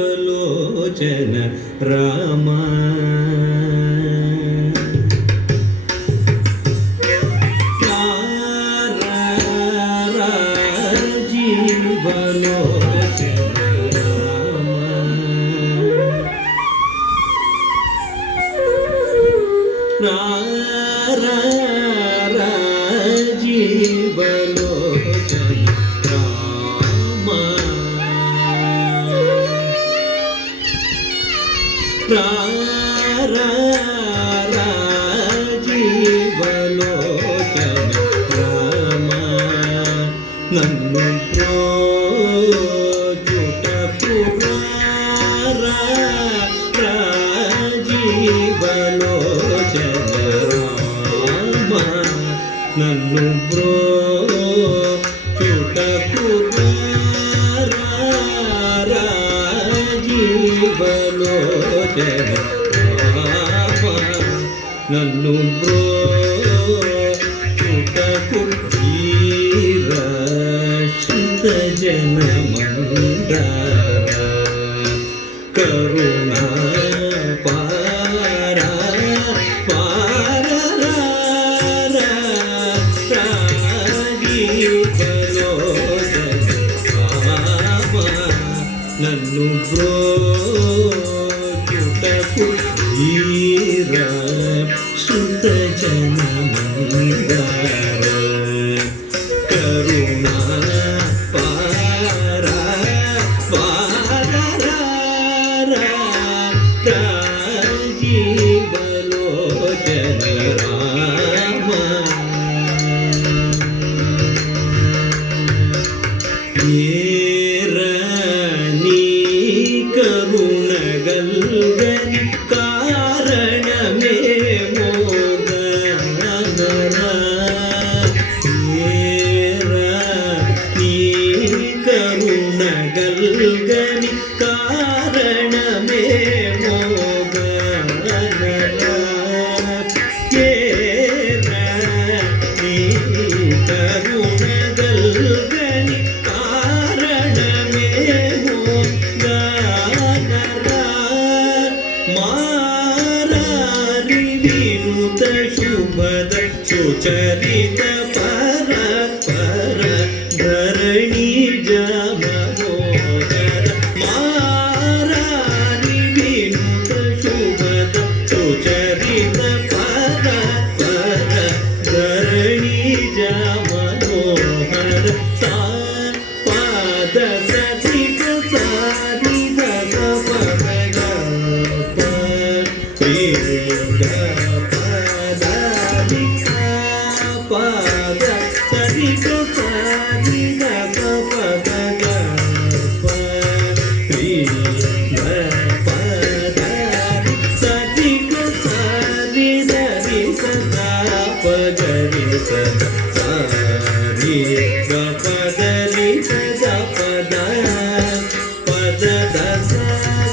జీవలోచన రామ జీవలోచన రామ నన్ను ప్రోచుటకు జీవలోచన రామ నన్ను ప్రోచుటకు జీవలోచన నన్ను బ్రోచుటకు రక్షిత జనమందార కరుణా పారా నన్ను బ్రోచుటకు శుద్ధ జనమందార కరుణా పారా జీవలోచన రామ ఏరని కరుణగల్గని కారణమేమో గనరా ఏరని కరుణగల్గని కారణమేమో గనరా ఏరని కరుణగల్గని కారణమేమో గనరా మారారి వినుత శుభద సుచరిత పర ధరణి జమనోదర మారారి వినుత శుభద సుచరిత పర ధరణి జమనోహర పాద సతిక సారి దస పద పాద సరిక సారి దస పద సరిక సారి దరి సదా పగరి సదా సారి గపదరి సదా పద పద దస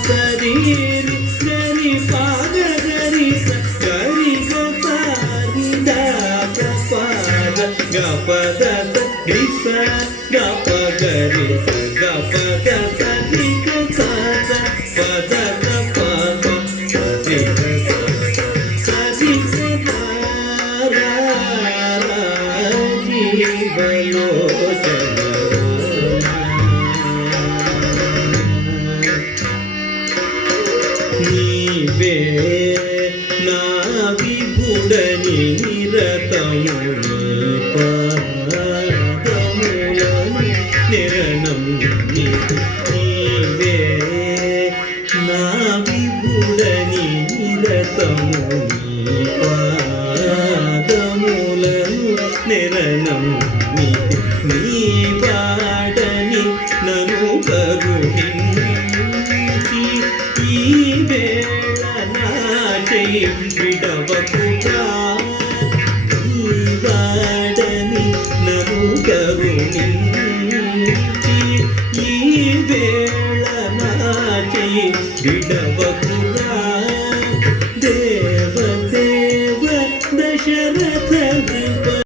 సరి గరి పాద గరి గరి గరి దాస పాద గపద గ్రిస గప గరి గపద సరి గస పద పద సరి సరి జీవలోచన నీవే నా విభుడని నిరతముని పాదములను నిరణం నీవే నా విభుడని నిరతముని పాదములను నిరణం నీ వాడని నను కరుణించి ఈ వేళ నా చెయ్యి విడవకుగా ఈ వాడని నను కరుణించి ఈ వేళ నా చెయ్యి విడవకు దేవదేవ దశరథ